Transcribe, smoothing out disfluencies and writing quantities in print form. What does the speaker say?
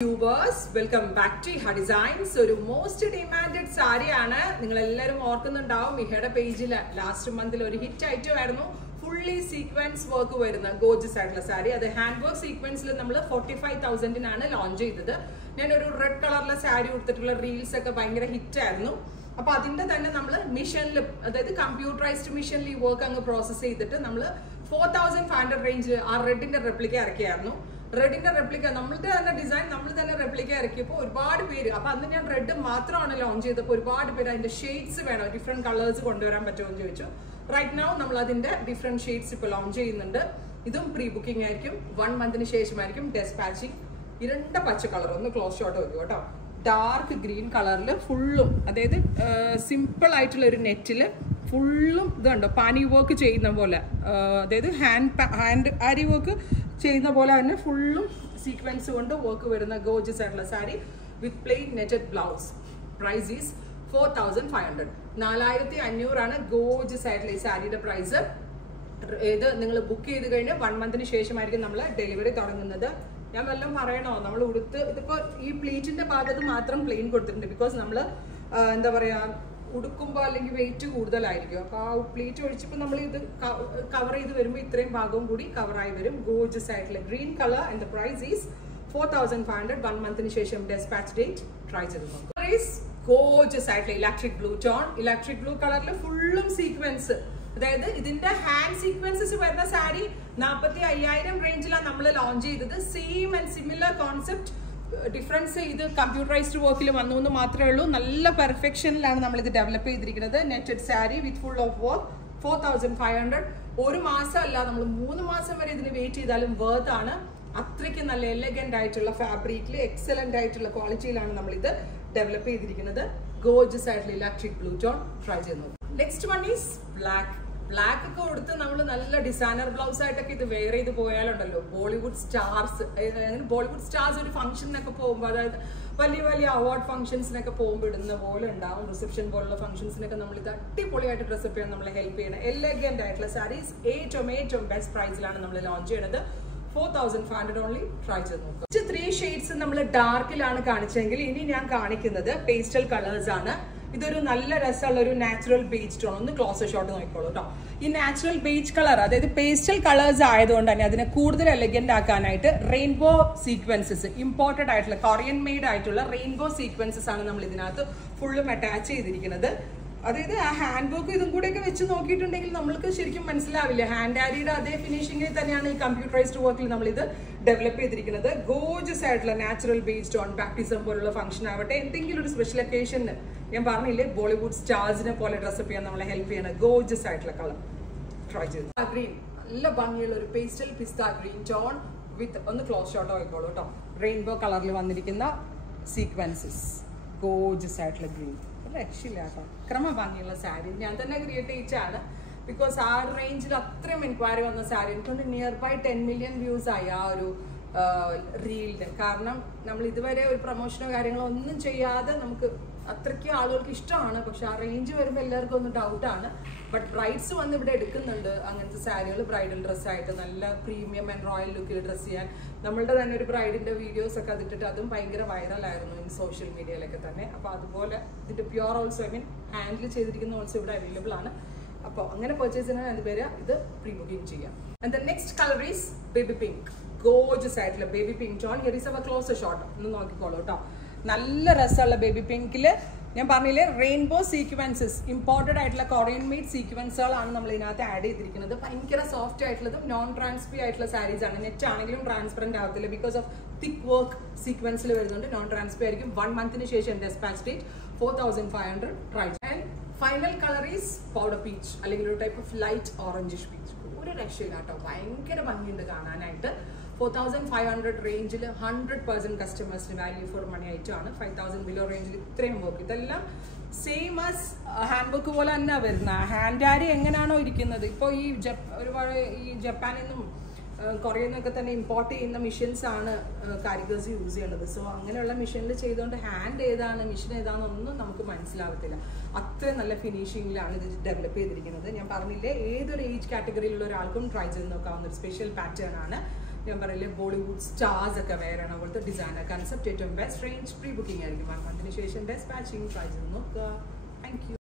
Viewers, welcome back to Iha Designs. So, most demanded saree ആണ് നിങ്ങൾ എല്ലാവരും ഓർക്കുന്നുണ്ടാവും ഇഹയുടെ പേജിൽ ലാസ്റ്റ് മന്തിൽ ഒരു ഹിറ്റ് ആയിട്ട് ആയിരുന്നു ഫുള്ളി സീക്വൻസ് വർക്ക് വരുന്ന ഗോർജിയസ് ആയിട്ടുള്ള സാരി അത് ഹാൻഡ് വർക്ക് സീക്വൻസിൽ നമ്മൾ 45,000-നാണ് ലോഞ്ച് ചെയ്തത്. ഞാൻ ഒരു റെഡ് കളറിലെ സാരി കൊടുത്തിട്ടുള്ള റീൽസ് ഒക്കെ ഭയങ്കര ഹിറ്റ് ആയിരുന്നു. അപ്പോൾ അതിന്റെ തന്നെ നമ്മൾ മിഷനിൽ അതായത് കമ്പ്യൂട്ടറൈസ്ഡ് മിഷനിൽ ഈ വർക്ക് അങ്ങ് പ്രോസസ്സ് ചെയ്തിട്ട് നമ്മൾ 4,500 റേഞ്ച് ആ റെഡിന്റെ റെപ്ലിക്ക ഇറക്കിയായിരുന്നു. റെഡിന്റെ റെപ്ലിക്ക നമ്മളുടെ തന്നെ ഡിസൈൻ നമ്മൾ തന്നെ റെപ്ലിക്ക ഇറക്കിയപ്പോൾ ഒരുപാട് പേര് അപ്പൊ അന്ന് ഞാൻ റെഡ് മാത്രമാണ് ലോഞ്ച് ചെയ്തപ്പോൾ ഒരുപാട് പേര് അതിന്റെ ഷെയ്ഡ്സ് വേണം ഡിഫറെന്റ് കളേഴ്സ് കൊണ്ടുവരാൻ പറ്റുമോ എന്ന് ചോദിച്ചു. റൈറ്റ് നൗ നമ്മൾ അതിന്റെ ഡിഫറെന്റ് ഷെയ്ഡ്സ് ഇപ്പോൾ ലോഞ്ച് ചെയ്യുന്നുണ്ട്. ഇതും പ്രീ ബുക്കിംഗ് ആയിരിക്കും, 1 മന്തിന് ശേഷമായിരിക്കും ഡെസ്പാച്ചിങ്. ഇരണ്ട പച്ച കളർ ഒന്ന് ക്ലോസ് ഷോട്ട് വെക്കും കേട്ടോ. ഡാർക്ക് ഗ്രീൻ കളറിൽ ഫുള്ളും അതായത് സിമ്പിൾ ആയിട്ടുള്ള ഒരു നെറ്റില് ഫുള്ളും ഇതുണ്ടോ പാനി വർക്ക് ചെയ്യുന്ന പോലെ അതായത് ഹാൻഡ് ആരി വർക്ക് ചെയ്യുന്ന പോലെ തന്നെ ഫുള്ളും സീക്വൻസ് കൊണ്ട് വർക്ക് വരുന്ന ഗോർജിയസ് ആയിട്ടുള്ള sari with plain netted blouse. Price is 4,500. 4,500 gorgeous ആയിട്ടുള്ള ഈ സാരിയുടെ പ്രൈസ്. ഇത് നിങ്ങൾ ബുക്ക് ചെയ്ത് കഴിഞ്ഞ് 1 മന്തിന് ശേഷമായിരിക്കും നമ്മൾ ഡെലിവറി തുടങ്ങുന്നത്. ഞാൻ വല്ലതും പറയണോ? നമ്മൾ ഉടുത്ത് ഇതിപ്പോ ഈ പ്ലീറ്റിന്റെ ഭാഗത്ത് മാത്രം പ്ലെയിൻ കൊടുത്തിട്ടുണ്ട്. ബിക്കോസ് നമ്മൾ എന്താ പറയാ ഉടുക്കുമ്പോൾ അല്ലെങ്കിൽ വെയിറ്റ് കൂടുതലായിരിക്കും. അപ്പോൾ ആ പ്ലീറ്റ് ഒഴിച്ചപ്പോൾ നമ്മൾ ഇത് കവർ ചെയ്ത് വരുമ്പോൾ ഇത്രയും ഭാഗവും കൂടി കവറായി വരും. ഗോർജിയസ് ആയിട്ടുള്ള green colour and the price is 4,500. 1 മന്തിന് ശേഷം ഡെസ്പാച്ച് ഡേറ്റ് ട്രൈ ചെയ്ത് നോക്കും. ഗോർജിയസ് ആയിട്ടുള്ള electric blue tone. Electric blue കളറിൽ ഫുള്ളും സീക്വൻസ് അതായത് ഇതിന്റെ ഹാൻഡ് സീക്വൻസസ് വരുന്ന സാരി 45,000 റേഞ്ചിലാണ് നമ്മൾ ലോഞ്ച് ചെയ്തത്. Same and similar concept. Difference ഇത് കമ്പ്യൂട്ടറൈസ്ഡ് വർക്കിൽ വന്നു എന്ന് മാത്രമേ ഉള്ളൂ. നല്ല പെർഫെക്ഷനിലാണ് നമ്മൾ ഇത് ഡെവലപ്പ് ചെയ്തിരിക്കുന്നത്. Netted sari with full of work 4,500. ഒരു മാസമല്ല, നമ്മൾ 3 മാസം വരെ ഇതിന് വെയിറ്റ് ചെയ്താലും വർത്ത് ആണ്. അത്രയ്ക്ക് നല്ല എലഗന്റ് ആയിട്ടുള്ള ഫാബ്രിക്കിൽ എക്സലന്റ് ആയിട്ടുള്ള ക്വാളിറ്റിയിലാണ് നമ്മൾ ഇത് ഡെവലപ്പ് ചെയ്തിരിക്കുന്നത്. ഗോർജിയസ് ആയിട്ടുള്ള ഇലക്ട്രിക് ബ്ലൂ ടോൺ ട്രൈ ചെയ്യുന്നു. Next one is black. Black ഒക്കെ കൊടുത്ത് നമ്മൾ നല്ല ഡിസൈനർ ബ്ലൗസ് ആയിട്ടൊക്കെ ഇത് വെയർ ചെയ്ത് പോയാലുണ്ടല്ലോ ബോളിവുഡ് സ്റ്റാർസ് ഒരു ഫംഗ്ഷനൊക്കെ പോകുമ്പോൾ അതായത് വലിയ വലിയ അവാർഡ് ഫംഗ്ഷൻസിനൊക്കെ പോകുമ്പോൾ ഇടുന്ന പോലെ ഉണ്ടാവും. റിസപ്ഷൻ പോലുള്ള ഫംഗ്ഷൻസിനൊക്കെ നമ്മൾ ഇത് അടിപൊളിയായിട്ട് ഡ്രസ്സപ്പ് ചെയ്യാൻ നമ്മളെ ഹെൽപ്പ് ചെയ്യണം. എലഗന്റ് ആയിട്ടുള്ള സാരീസ് ഏറ്റവും ബെസ്റ്റ് പ്രൈസിലാണ് നമ്മൾ ലോഞ്ച് ചെയ്യുന്നത്. 4,500 ഓൺലി. ട്രൈ ചെയ്ത് നോക്കുക. 3 ഷെയ്ഡ്സ് നമ്മൾ ഡാർക്കിലാണ് കാണിച്ചെങ്കിൽ ഇനി ഞാൻ കാണിക്കുന്നത് പേസ്റ്റൽ കളേഴ്സ് ആണ്. ഇതൊരു നല്ല രസമുള്ള ഒരു നാച്ചുറൽ ബേജ് ടോൺ. ഒന്ന് ക്ലോസ് ഷോട്ട് നോക്കിക്കോളൂ കേട്ടോ. ഈ നാച്ചുറൽ ബേജ് കളർ അതായത് പേസ്റ്റൽ കളേഴ്സ് ആയതുകൊണ്ട് തന്നെ അതിനെ കൂടുതൽ എലഗന്റ് ആക്കാനായിട്ട് റെയിൻബോ സീക്വൻസസ് ഇമ്പോർട്ടഡ് ആയിട്ടുള്ള കൊറിയൻ മെയ്ഡ് ആയിട്ടുള്ള റെയിൻബോ സീക്വൻസസ് ആണ് നമ്മൾ ഇതിനകത്ത് ഫുള്ളും അറ്റാച്ച് ചെയ്തിരിക്കുന്നത്. അതായത് ആ ഹാൻഡ് വർക്ക് ഇതും കൂടെയൊക്കെ വെച്ച് നോക്കിയിട്ടുണ്ടെങ്കിൽ നമ്മൾക്ക് ശരിക്കും മനസ്സിലാവില്ല. ഹാൻഡ് ആരിയുടെ അതേ ഫിനിഷിംഗിൽ തന്നെയാണ് ഈ കമ്പ്യൂട്ടറൈസ്ഡ് വർക്കിൽ നമ്മൾ ഇത് ഡെവലപ്പ് ചെയ്തിരിക്കുന്നത്. ഗോർജിയസ് ആയിട്ടുള്ള നാച്ചുറൽ ബേസ്ഡ് ഓൺ ബാപ്റ്റിസം പോലുള്ള ഫംഗ്ഷൻ ആവട്ടെ എന്തെങ്കിലും ഒരു സ്പെഷ്യൽ ഒക്കേഷന് ഞാൻ പറഞ്ഞില്ലേ ബോളിവുഡ് സ്റ്റാർസിനെ പോലെ ഡ്രസ്സപ്പ് ചെയ്യാൻ നമ്മളെ ഹെൽപ്പ് ചെയ്യണം. ഗോർജിയസ് ആയിട്ടുള്ള കളർ ട്രൈ ചെയ്തു. ഗ്രീൻ നല്ല ഭംഗിയുള്ള ഒരു പേസ്റ്റൽ പിസ്ത ഗ്രീൻ ടോൺ വിത്ത് ഒന്ന് ക്ലോസ് ഷോട്ടോ ആയിക്കോളൂ കേട്ടോ. റെയിൻബോ കളറിൽ വന്നിരിക്കുന്ന സീക്വൻസസ് ഗോർജിയസ് ആയിട്ടുള്ള ഗ്രീൻ രക്ഷയില്ല കേട്ടോ. ഭംഗിയുള്ള സാരി ഞാൻ തന്നെ ക്രിയേറ്റ് ചെയ്യിച്ചാണ്. ബിക്കോസ് ആ റേഞ്ചിൽ അത്രയും എൻക്വയറി വന്ന സാരി എനിക്കൊണ്ട് നിയർ ബൈ 10 മില്യൺ വ്യൂസ് ആയി ആ ഒരു റീലിന്. കാരണം നമ്മൾ ഇതുവരെ ഒരു പ്രൊമോഷനോ കാര്യങ്ങളോ ഒന്നും ചെയ്യാതെ നമുക്ക് അത്രയ്ക്ക് ആളുകൾക്ക് ഇഷ്ടമാണ്. പക്ഷെ ആ റേഞ്ച് വരുമ്പോൾ എല്ലാവർക്കും ഒന്ന് ഡൗട്ടാണ്. ബട്ട് ബ്രൈഡ്സ് വന്ന് ഇവിടെ എടുക്കുന്നുണ്ട് അങ്ങനത്തെ സാരികൾ ബ്രൈഡൽ ഡ്രസ്സായിട്ട് നല്ല പ്രീമിയം ആൻഡ് റോയൽ ലുക്കിൽ ഡ്രസ്സ് ചെയ്യാൻ. നമ്മളുടെ തന്നെ ഒരു ബ്രൈഡിന്റെ വീഡിയോസ് ഒക്കെ അതിട്ടിട്ട് അതും ഭയങ്കര വൈറലായിരുന്നു ഇൻ സോഷ്യൽ മീഡിയയിലൊക്കെ തന്നെ. അപ്പോൾ അതുപോലെ ഇതിന്റെ പ്യുവർ ഓൾസോ ഹാൻഡിൽ ചെയ്തിരിക്കുന്ന ഓൾസോ ഇവിടെ അവൈലബിൾ ആണ്. അപ്പോൾ അങ്ങനെ പർച്ചേസ് ചെയ്യാൻ അത് വരെ ഇത് പ്രീ ബുക്കിംഗ് ചെയ്യാം. And the next colour is baby pink. Gorgeous ആയിട്ടുള്ള baby pink tone. Here is our close shot ഒന്ന് നോക്കിക്കോളൂ കേട്ടോ. നല്ല രസമുള്ള ബേബി പിങ്കില് ഞാൻ പറഞ്ഞില്ലേ റെയിൻബോ സീക്വൻസസ് ഇമ്പോർട്ടഡ് ആയിട്ടുള്ള കൊറിയൻ മെയ്ഡ് സീക്വൻസുകളാണ് നമ്മൾ ഇതിനകത്ത് ആഡ് ചെയ്തിരിക്കുന്നത്. ഭയങ്കര സോഫ്റ്റ് ആയിട്ടുള്ളതും നോൺ ട്രാൻസ്പി ആയിട്ടുള്ള സാരീസ് ആണ്. നെറ്റ് ആണെങ്കിലും ട്രാൻസ്പെറന്റ് ആവത്തില്ല ബിക്കോസ് ഓഫ് തിക്ക് വർക്ക് സീക്വൻസിൽ വരുന്നുണ്ട്. നോൺ ട്രാൻസ്പി ആയിരിക്കും. 1 മന്തിന് ശേഷം despatch date 4,500. Try. And final colour is powder peach അല്ലെങ്കിൽ ഒരു type of light orangish peach. ഒരു രക്ഷയില്ല കേട്ടോ. ഭയങ്കര ഭംഗിയുണ്ട് കാണാനായിട്ട്. 4,500 റേഞ്ചിൽ 100% കസ്റ്റമേഴ്സിന് വാല്യൂ ഫോർ മണി ആയിട്ടാണ്. 5,000 ബിലോ റേഞ്ചിൽ ഇത്രയും വർക്ക്. ഇതെല്ലാം സെയിം ആസ് ഹാൻഡ് വർക്ക് പോലെ തന്നെ വരുന്ന ഹാൻഡ് ആരി എങ്ങനെയാണോ ഇരിക്കുന്നത്. ഇപ്പോൾ ഈ ഒരുപാട് ഈ ജപ്പാനിൽ നിന്നും കൊറിയയിൽ നിന്നൊക്കെ തന്നെ ഇമ്പോർട്ട് ചെയ്യുന്ന മെഷീൻസ് ആണ് കാരിഗേഴ്സ് യൂസ് ചെയ്യുന്നത്. സോ അങ്ങനെയുള്ള മെഷീനിൽ ചെയ്തുകൊണ്ട് ഹാൻഡ് ഏതാണ് മെഷീൻ ഏതാണെന്നൊന്നും നമുക്ക് മനസ്സിലാവത്തില്ല. അത്രയും നല്ല ഫിനിഷിങ്ങിലാണ് ഇത് ഡെവലപ്പ് ചെയ്തിരിക്കുന്നത്. ഞാൻ പറഞ്ഞില്ലേ ഏതൊരു ഏജ് കാറ്റഗറിയിലുള്ള ഒരാൾക്കും ട്രൈ ചെയ്ത് നോക്കാവുന്ന ഒരു സ്പെഷ്യൽ പാറ്റേൺ ആണ്. ഞാൻ പറയില്ലേ ബോളിവുഡ് സ്റ്റാർസ് ഒക്കെ വേറെയാണ് പോലത്തെ ഡിസൈനർ കൺസെപ്റ്റ് ഏറ്റവും ബെസ്റ്റ് റേഞ്ച് പ്രീ ബുക്കിംഗ് ആയിരിക്കും 1 മന്തിന് ശേഷം ഡെസ്പാച്ചിങ് പ്രൈസ് നോക്കുക. Thank you.